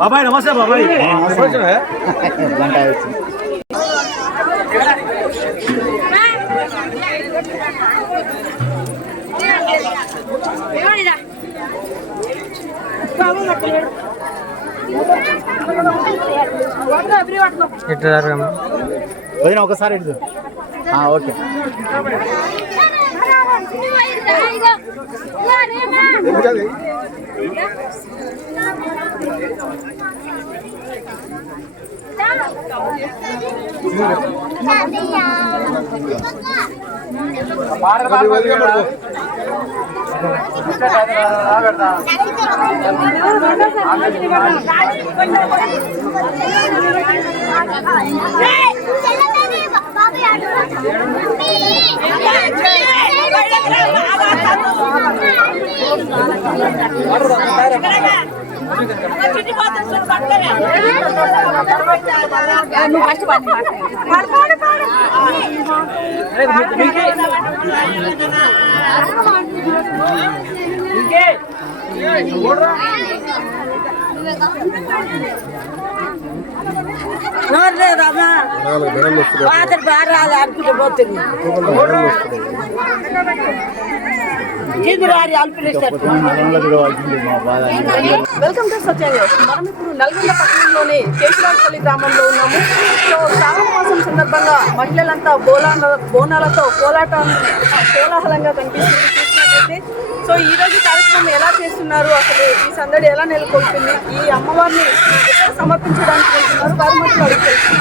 బాబాయ్ నమస్తే బాబాయ్ వదిన ఒకసారి ఇటు okay welcome to Satya news. మనం ఇప్పుడు నల్గొండ పట్టణంలోని కేశరాజపల్లి గ్రామంలో ఉన్నాము. సో శ్రావణ మాసం సందర్భంగా మహిళలంతా బోనాలతో కోలాహలంగా కనిపిస్తుంది చూసినట్లయితే. సో ఈ రోజు కార్యక్రమం ఎలా చేస్తున్నారు, అసలు ఈ సందడి ఎలా నెలకొల్పింది, ఈ అమ్మవారిని ఎక్కడ సమర్పించడానికి వెళ్తున్నారు వారి మధ్య అడుగుతున్నారు.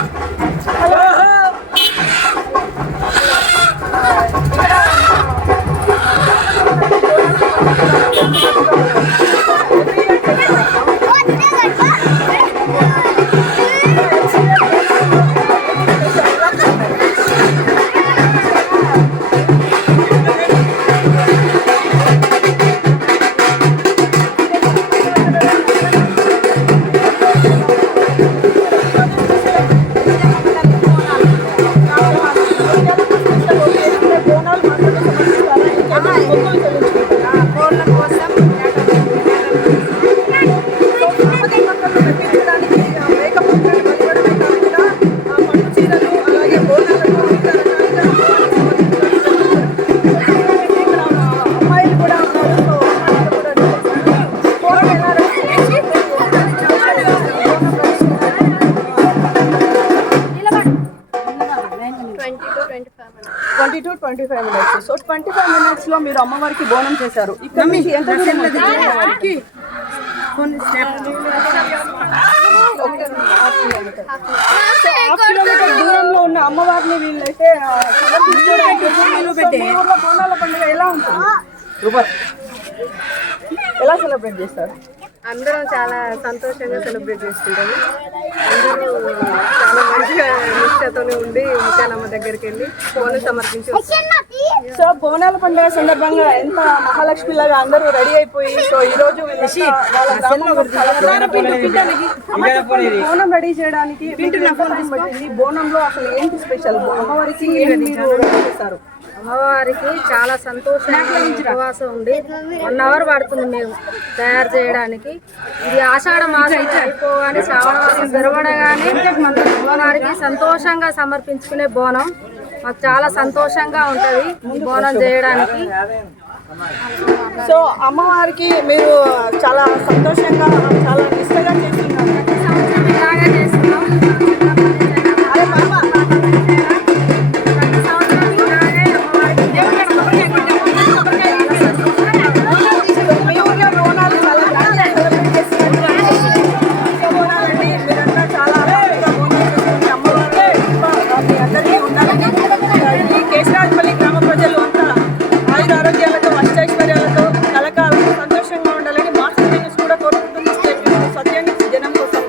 Twenty 25 minutes. సో 25 minutes లో మీరు అమ్మవారికి బోనం చేశారు. ఇక్కడ నుంచి ఎంత దూరంలో ఉన్న అమ్మవారిని వీళ్ళైతే బోనాల పండుగ ఎలా ఉంటుంది, ఎలా సెలబ్రేట్ చేస్తారు? అందరం చాలా సంతోషంగా సెలబ్రేట్ చేసుకుంటాము. అందరూ చాలా మంచిగా నిష్ఠతోనే ఉండి ముత్యాలమ్మ దగ్గరికి వెళ్ళి బోనం సమర్పించి. సో బోనాల పండుగ సందర్భంగా ఎంత మహాలక్ష్మిలాగా అందరూ రెడీ అయిపోయి, సో ఈ రోజు బోనం రెడీ చేయడానికి బోనంలో అసలు ఏంటి స్పెషల్, అమ్మవారికి చేస్తారు? అమ్మవారికి చాలా సంతోషంగా ఉపవాసం ఉండి 1 hour పడుతుంది మేము తయారు చేయడానికి. ఇది ఆషాఢ మాసం అయిపోగానే శ్రావణ మాసం తెరవడగానే అమ్మవారికి సంతోషంగా సమర్పించుకునే బోనం మాకు చాలా సంతోషంగా ఉంటుంది బోనం చేయడానికి. సో అమ్మవారికి మీరు చాలా సంతోషంగా చాలా నిష్టగా చేస్తున్నారు. ఇలాగే చేస్తున్నాం. సంతోషంగా ఉండాలని మాస్టర్ కూడా కోరుకుంటుంది. సత్యాన్ని జనం కోసం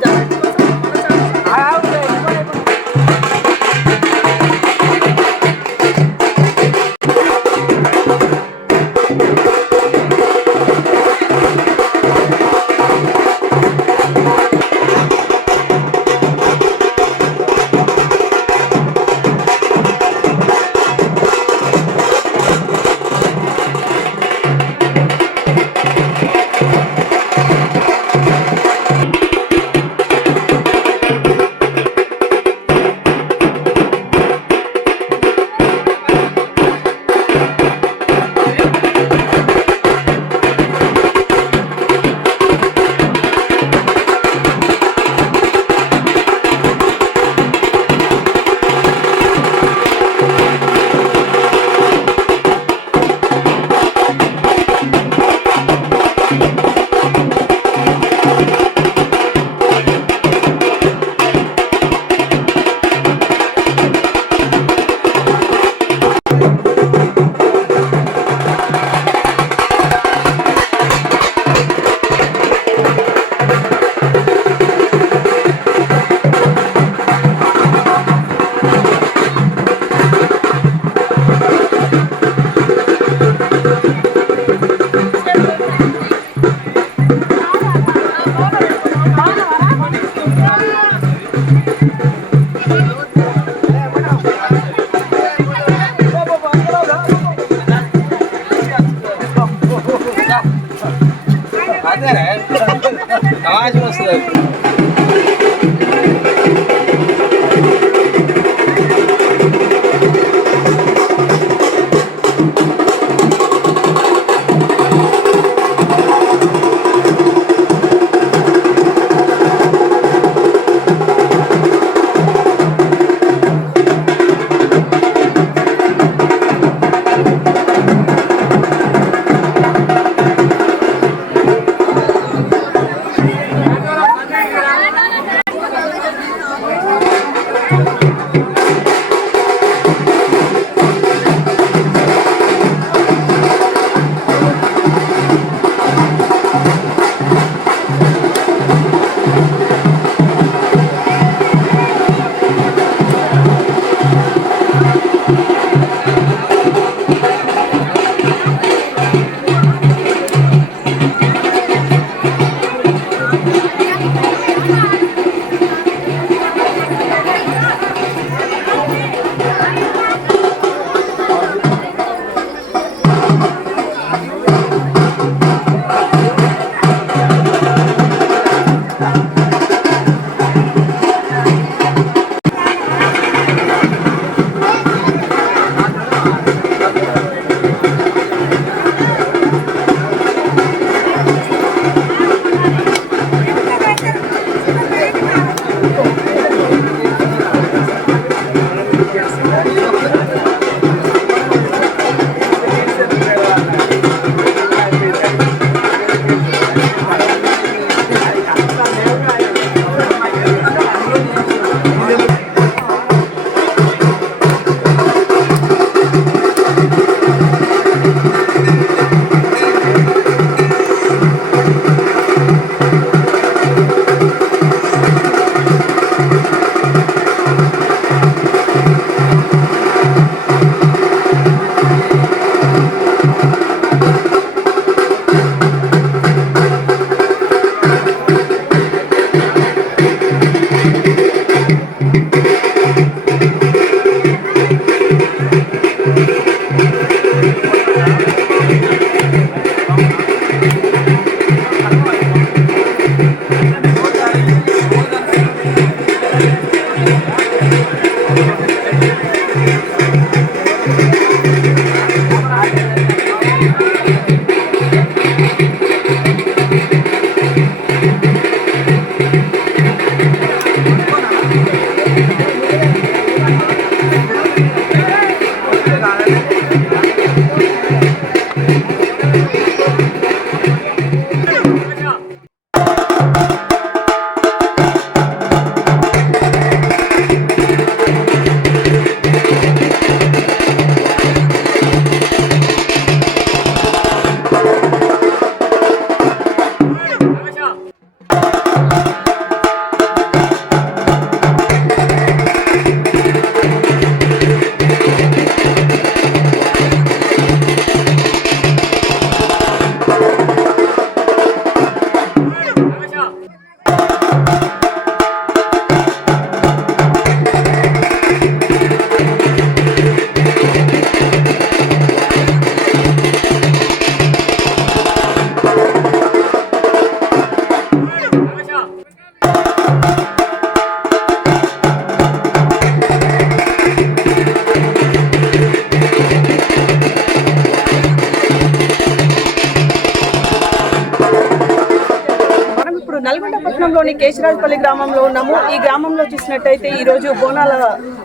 పట్టణంలోని కేశరాజపల్లి గ్రామంలో ఉన్నాము. ఈ గ్రామంలో చూసినట్టయితే ఈ రోజు బోనాల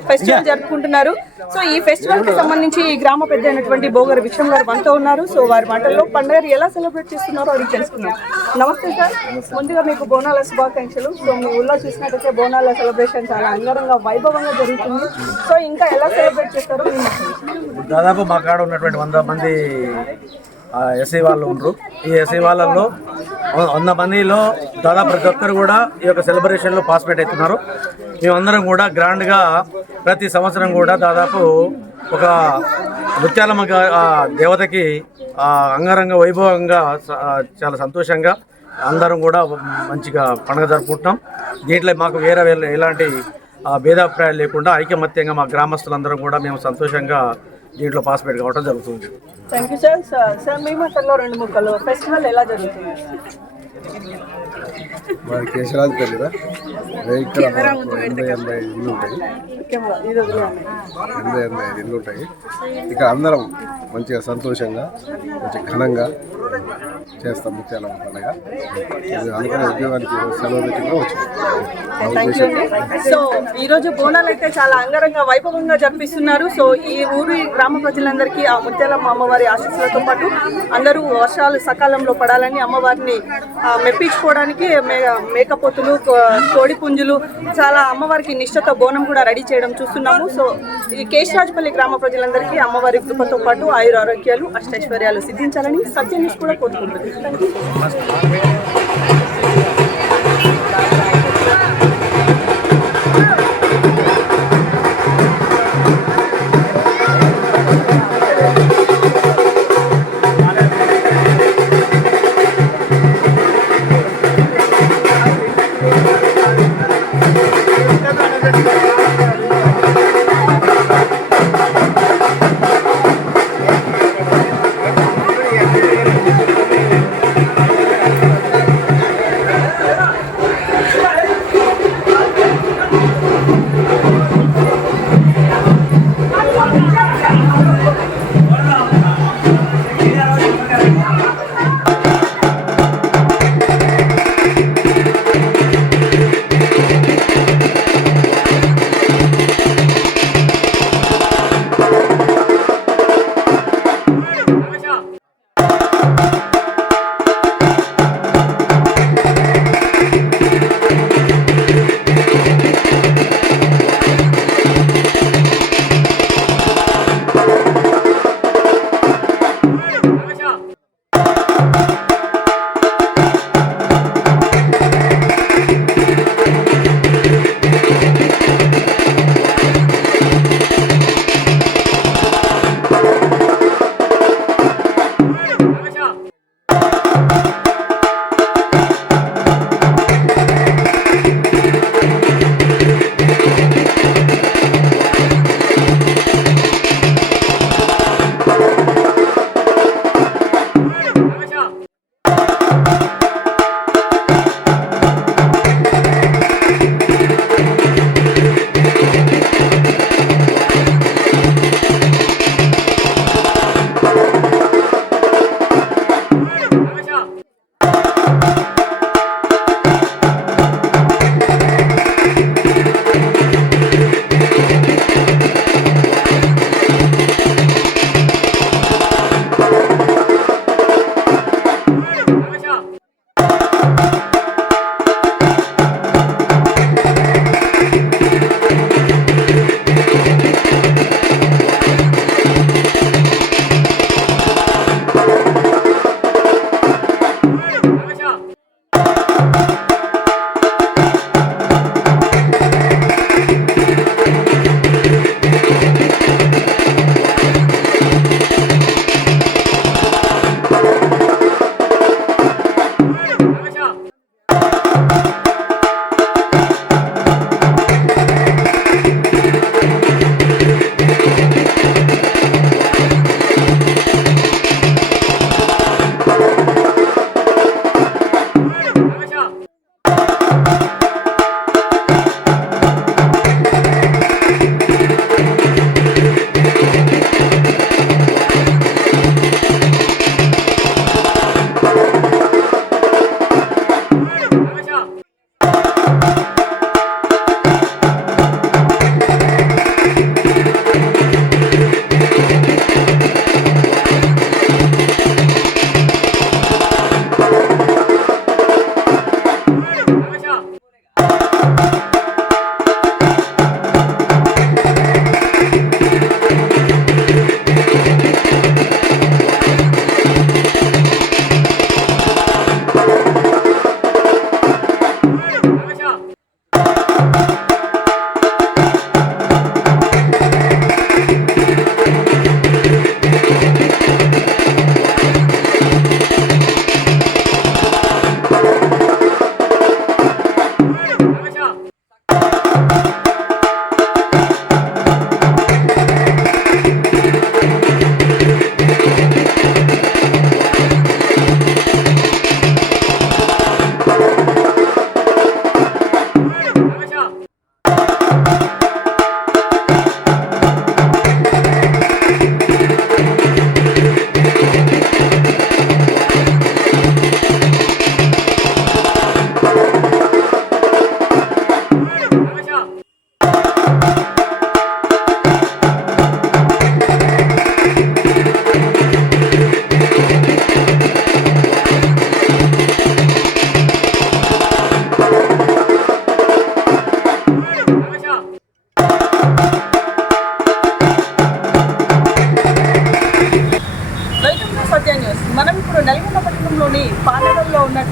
ఫెస్టివల్ జరుపుకుంటున్నారు. సో ఈ ఫెస్టివల్ కి సంబంధించి ఈ గ్రామ పెద్ద అయినటువంటి బోగర్ విక్రమ్ గారు మనతో ఉన్నారు. సో వారి మాటల్లో పండుగ ఎలా సెలబ్రేట్ చేస్తున్నారో అడిగి తెలుసుకున్నాం. నమస్తే సార్, ముందుగా మీకు బోనాల శుభాకాంక్షలు. సో మీ ఊళ్ళో చూసినట్టయితే బోనాల సెలబ్రేషన్ చాలా అంగరంగ వైభవంగా జరుగుతుంది. సో ఇంకా ఎలా సెలబ్రేట్ చేస్తారో దాదాపు మా కాడ ఉన్నటువంటి 100 మంది ఎస్ఐ వాళ్ళు ఉండరు. ఈ ఎస్ఐ వాళ్ళల్లో 100 మందిలో దాదాపు ప్రతి ఒక్కరు కూడా ఈ యొక్క సెలబ్రేషన్లో పార్టిసిపేట్ అవుతున్నారు. మేమందరం కూడా గ్రాండ్గా ప్రతి సంవత్సరం కూడా దాదాపు ఒక ముత్యాలమ్మ దేవతకి అంగరంగ వైభవంగా చాలా సంతోషంగా అందరం కూడా మంచిగా పండుగ జరుపుకుంటున్నాం. దీంట్లో మాకు వేరే ఎలాంటి భేదాభిప్రాయాలు లేకుండా ఐకమత్యంగా మా గ్రామస్తులందరం కూడా మేము సంతోషంగా దీంట్లో పార్టిసిపేట్ కావడం జరుగుతుంది. Thank you sir. సార్ మీ మాటల్లో 2 ముక్కలు ఫెస్టివల్ ఎలా జరుగుతుంది? మరి కేశరాజపల్లిలో ఇక్కడ 80 ఇల్లు ఉంటాయి. 80 ఇల్లు ఉంటాయి. ఇక అందరం మంచిగా సంతోషంగా మంచిగా ఘనంగా చేస్తాం ముత్యాలమ్మ పండుగ. అందుకని ఉద్యోగానికి సెలవు పెట్టి కూడా వచ్చాం. సో ఈ రోజు బోనాలు అయితే చాలా అంగరంగ వైభవంగా జరిపిస్తున్నారు. సో ఈ ఊరి గ్రామ ప్రజలందరికీ ఆ ముత్యాలమ్మ అమ్మవారి ఆశీస్సులతో పాటు అందరూ వర్షాలు సకాలంలో పడాలని అమ్మవారిని మెప్పించుకోవడానికి మేకపోతులు, కోడి పుంజులు, చాలా అమ్మవారికి నిష్ఠతో బోనం కూడా రెడీ చేయడం చూస్తున్నాము. సో ఈ కేశరాజపల్లి గ్రామ ప్రజలందరికీ అమ్మవారి కృపతో పాటు ఆయుర ఆరోగ్యాలు అష్టైశ్వర్యాలు సిద్ధించాలని సత్య న్యూస్ కూడా కోరుకుంటుంది.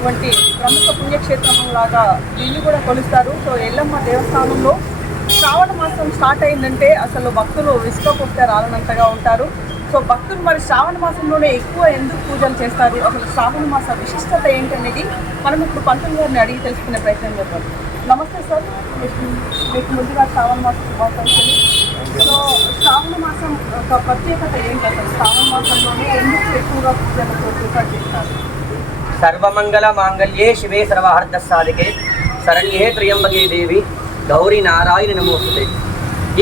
ఉన్నటువంటి ప్రముఖ పుణ్యక్షేత్రం లాగా దీన్ని కూడా కొలుస్తారు. సో ఎల్లమ్మ దేవస్థానంలో శ్రావణ మాసం స్టార్ట్ అయిందంటే అసలు భక్తులు విసుకపోతే రాలనంతగా ఉంటారు. సో భక్తులు మరి శ్రావణ మాసంలోనే ఎక్కువ ఎందుకు పూజలు చేస్తారు, అసలు శ్రావణ మాస విశిష్టత ఏంటనేది మనం ఇప్పుడు పంతులు గారిని అడిగి తెలుసుకునే ప్రయత్నం చేద్దాం. నమస్తే సార్, మీకు ముందుగా శ్రావణ మాసం శుభాకాంక్షలు. సో శ్రావణ మాసం ఒక ప్రత్యేకత ఏంటి, అసలు శ్రావణ మాసంలోనే ఎందుకు ఎక్కువగా పూజలు ప్రిఫర్ చేస్తారు? సర్వమంగళ మాంగళ్యే శివే సర్వార్థ సాధికే శరణ్యే త్ర్యంబకే దేవి గౌరీ నారాయణ నమోస్తుతే.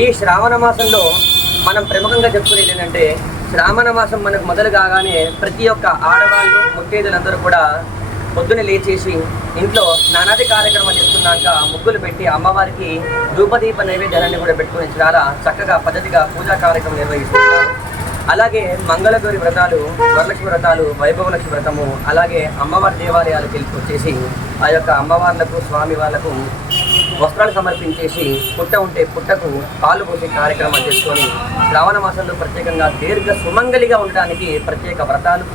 ఈ శ్రావణ మాసంలో మనం ప్రముఖంగా చెప్పుకునేది ఏంటంటే, శ్రావణ మాసం మనకు మొదలు కాగానే ప్రతి ఒక్క ఆడవాళ్ళు ముత్తైదులందరూ కూడా పొద్దున లేచేసి ఇంట్లో స్నానాది కార్యక్రమాలు చేసుకున్నాక ముగ్గులు పెట్టి అమ్మవారికి ధూపదీప నైవేద్యాన్ని కూడా పెట్టుకుని చాలా చక్కగా పద్ధతిగా పూజా కార్యక్రమం నిర్వహిస్తున్నారు. అలాగే మంగళగౌరి వ్రతాలు, వరలక్ష్మి వ్రతాలు, వైభవలక్ష్మి వ్రతము, అలాగే అమ్మవారి దేవాలయాలకు వెళ్ళి వచ్చేసి ఆ యొక్క అమ్మవార్లకు స్వామి వాళ్ళకు వస్త్రాలు సమర్పించేసి పుట్ట ఉంటే పుట్టకు పాలు పోసే కార్యక్రమాలు చేసుకొని శ్రావణ మాసంలో ప్రత్యేకంగా దీర్ఘ సుమంగలిగా ఉండడానికి ప్రత్యేక వ్రతాలు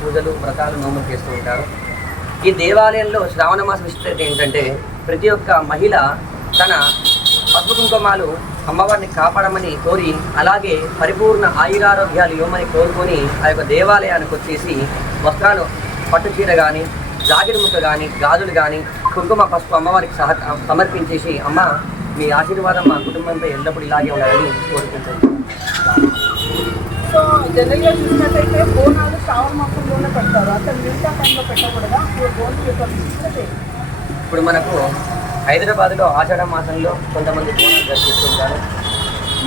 నోములు చేస్తూ ఉంటారు. ఈ దేవాలయంలో శ్రావణ మాస విశిష్టత ఏంటంటే, ప్రతి ఒక్క మహిళ తన పసుపు కుంకుమాలు అమ్మవారిని కాపాడమని కోరి, అలాగే పరిపూర్ణ ఆయురారోగ్యాలు ఇవ్వమని కోరుకొని ఆ యొక్క దేవాలయానికి వచ్చేసి వస్త్రాలు, పట్టు చీర కానీ, జాకెట్ ముక్క కానీ, గాజులు కానీ, కుంకుమ పసుపు అమ్మవారికి సమర్పించేసి, అమ్మ మీ ఆశీర్వాదం మా కుటుంబంపై ఎల్లప్పుడూ ఇలాగే ఉండాలని కోరుకుంటున్నాను. సో జనరల్గా చూసినట్టయితే బోనాలు శ్రావణ మాసంలోనే పెడతారు, అసలు మిగతా టైంలో పెట్టకూడదా? బోనాలు యొక్క విశిష్టత ఏంటి? ఇప్పుడు మనకు హైదరాబాద్లో ఆషాఢ మాసంలో కొంతమంది బోనాలు దర్శిస్తుంటారు,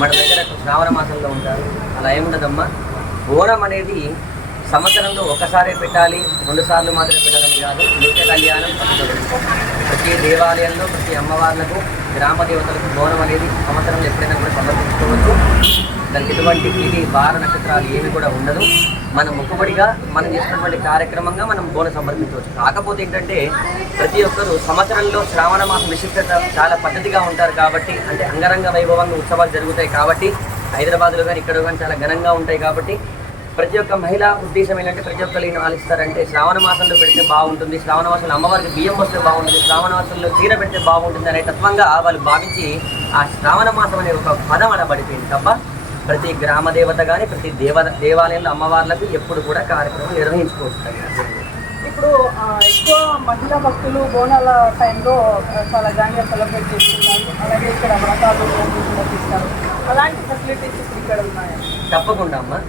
మన దగ్గర శ్రావణ మాసంలో ఉంటారు. అలా ఏముండదమ్మా, బోనం అనేది సంవత్సరంలో ఒకసారి పెట్టాలి, 2 సార్లు మాత్రమే పెట్టాలని కాదు. నిత్య కళ్యాణం ప్రతి దేవాలయంలో ప్రతి అమ్మవార్లకు గ్రామ దేవతలకు బోనం అనేది సంవత్సరంలో ఎప్పుడైనా కూడా సమర్పించుకోవచ్చు. దానికి ఎటువంటి ఇది వార నక్షత్రాలు ఏమి కూడా ఉండదు. మన మొక్కుబడిగా మనం చేసినటువంటి కార్యక్రమంగా మనం బోనం సమర్పించవచ్చు. కాకపోతే ఏంటంటే, ప్రతి ఒక్కరు సంవత్సరంలో శ్రావణ మాసం విశిష్టత చాలా పద్ధతిగా ఉంటారు కాబట్టి, అంటే అంగరంగ వైభవంగా ఉత్సవాలు జరుగుతాయి కాబట్టి, హైదరాబాద్లో కానీ ఇక్కడ కానీ చాలా ఘనంగా ఉంటాయి కాబట్టి, ప్రతి ఒక్క మహిళ ఉద్దేశం ఏంటంటే ప్రతి ఒక్కరు ఏం ఆలోచిస్తారంటే, శ్రావణ మాసంలో పెడితే బాగుంటుంది, శ్రావణ మాసంలో అమ్మవారికి బియ్యం వస్తే బాగుంటుంది, శ్రావణ మాసంలో చీర పెడితే బాగుంటుంది అనే తత్వంగా వాళ్ళు భావించి ఆ శ్రావణ మాసం అనే ఒక పదం అలా పడిపోయింది తప్ప, ప్రతి గ్రామ దేవత కానీ ప్రతి దేవాలయంలో అమ్మవార్లకు ఎప్పుడు కూడా కార్యక్రమం నిర్వహించుకోవచ్చు. ఇప్పుడు ఎక్కువ మహిళా భక్తులు బోనాల టైంలో చాలా గ్రాండ్గా సెలబ్రేట్ చేస్తున్నారు, అలాగే ఇక్కడ వ్రతాలు కూడా తీస్తారు. అలాంటి ఫెసిలిటీస్ ఇక్కడ ఉన్నాయి? తప్పకుండా అమ్మ,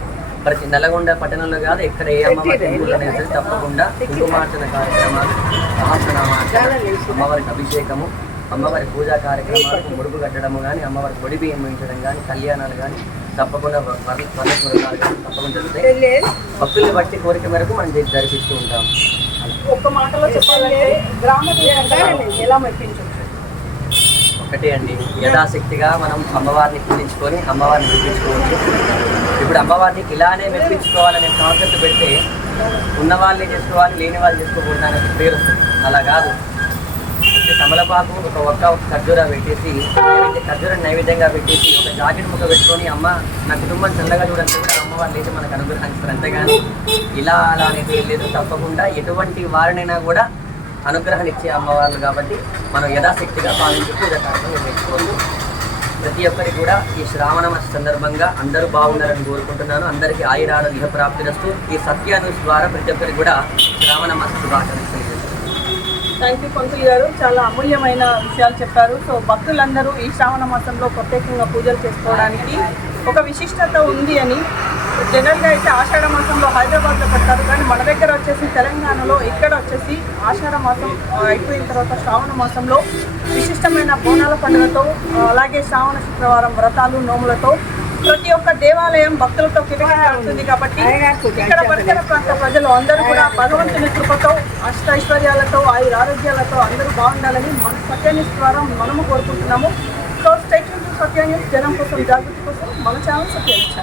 ప్రతి నల్గొండ పట్టణంలో కాదు, ఎక్కడ ఏ అమ్మవారి టెంపుల్ అనేది సరే తప్పకుండా కుంకుమార్చన కార్యక్రమాలు, సహస్రనామార్చన, అమ్మవారికి అభిషేకము, అమ్మవారి పూజా కార్యక్రమాలకు ముడుపు కట్టడము కానీ, అమ్మవారికి ఒడి బియ్యం వేయించడం కానీ, కళ్యాణాలు కానీ తప్పకుండా వరలక్ష్మి కానీ తప్పకుండా జరుగుతాయి. భక్తుల్ని బట్టి కోరిక మేరకు మనం దర్శిస్తూ ఉంటాం. ఒక్క మాటలో చెప్పాలంటే గ్రామ ఎలా మెప్పించవచ్చు? ఒకటే అండి, యథాశక్తిగా మనం అమ్మవారిని పూజించుకొని అమ్మవారిని మెప్పించుకోవచ్చు. ఇప్పుడు అమ్మవారిని ఇలానే మెప్పించుకోవాలనే కాన్సెప్ట్ పెడితే ఉన్నవాళ్ళే చేసుకోవాలి, లేని వాళ్ళు చేసుకోకూడదు అనే పేరు వస్తుంది. అలా కాదు, తమలపాకు ఒక్క ఖర్జూర పెట్టేసి ఖర్జూర నైవేద్యంగా పెట్టేసి ఒక జాకెట్ ముక్క పెట్టుకొని, అమ్మ నా కుటుంబం చల్లగా చూడండి కూడా అమ్మవారు లేచి మనకు అనుగ్రహిస్తారు. అంతేగాని ఇలా అలా అనేది లేదు. తప్పకుండా ఎటువంటి వారినైనా కూడా అనుగ్రహాన్ని ఇచ్చే అమ్మవార్లు కాబట్టి మనం యథాశక్తిగా పాలించి పూజ కార్యక్రమం నిర్వహించుకోవచ్చు. ప్రతి ఒక్కరికి కూడా ఈ శ్రావణ మాస సందర్భంగా అందరూ బాగుండాలని కోరుకుంటున్నాను. అందరికీ ఆయురారోగ్య ప్రాప్తిరస్తూ. ఈ సత్య న్యూస్ ద్వారా ప్రతి ఒక్కరికి కూడా శ్రావణ మాస శుభాకాంక్షలు. థ్యాంక్ యూ పంతులు గారు, చాలా అమూల్యమైన విషయాలు చెప్పారు. సో భక్తులందరూ ఈ శ్రావణ మాసంలో ప్రత్యేకంగా పూజలు చేసుకోవడానికి ఒక విశిష్టత ఉంది అని. జనరల్గా అయితే ఆషాఢ మాసంలో హైదరాబాద్లో పెడతారు, కానీ మన దగ్గర వచ్చేసి తెలంగాణలో ఇక్కడ వచ్చేసి ఆషాఢ మాసం అయిపోయిన తర్వాత శ్రావణ మాసంలో విశిష్టమైన బోనాల పండుగతో, అలాగే శ్రావణ శుక్రవారం వ్రతాలు నోములతో ప్రతి ఒక్క దేవాలయం భక్తులతో కిటకిటగా ఉంటుంది. కాబట్టి ఇక్కడ పరిసర ప్రాంత ప్రజలు అందరూ కూడా భగవంతుని కృపతో, అష్టైశ్వర్యాలతో, ఆరోగ్యాలతో అందరూ బాగుండాలని మన సత్య న్యూస్ ద్వారా మనము కోరుకుంటున్నాము. So stay tune to Satya news, జనం కోసం, జాగృతి కోసం మన ఛానల్ సత్య న్యూస్.